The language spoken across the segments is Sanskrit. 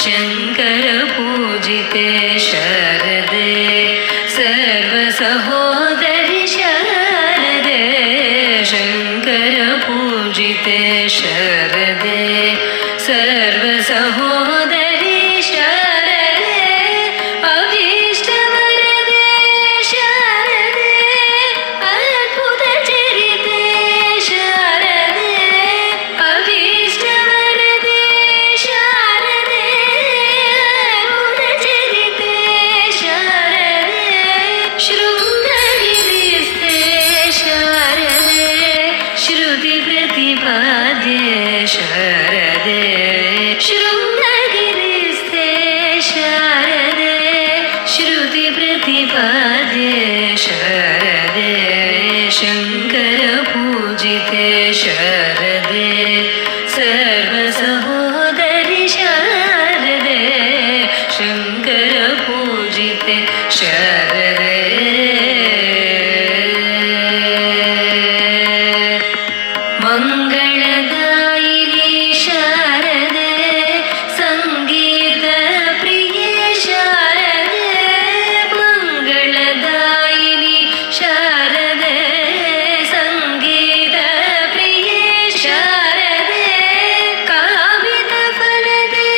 शङ्कर पूजिते शारदे सर्वसहोदरि शारदे शङ्कर पूजिते शारदे सर्वसहोदरि शारदे अभीष्टवरदे शारदे अद्भुतचरिते शारदे अभीष्टवरदे शारदे अद्भुतचरिते शारदे शृङ्गगिरिस्थे शारदे श्रुतिप्रतिपाद्ये शारदे शृङ्गगिरिस्थे शारदे श्रुतिप्रतिपाद्ये शारदे शङ्कर पूजिते शारदे सर्वसहोदरि शारदे शङ्कर पूजिते शारदे मङ्गलदायिनी शारदे सङ्गीतप्रिये शारदे मङ्गलदायिनी शारदे सङ्गीतप्रिये शारदे कामितफलदे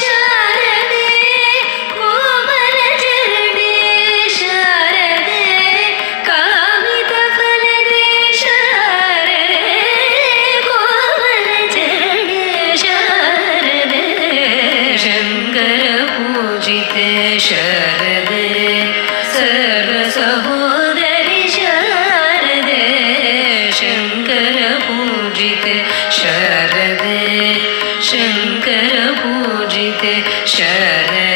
शारदे कोमलचरणे शारदे कामितफलदे शारदे कोमलचरणे शारदे शङ्कर पूजिते शारदे सर्वसहोदरि शारदे शङ्कर पूजिते शारदे शङ्कर पूजिते शारदे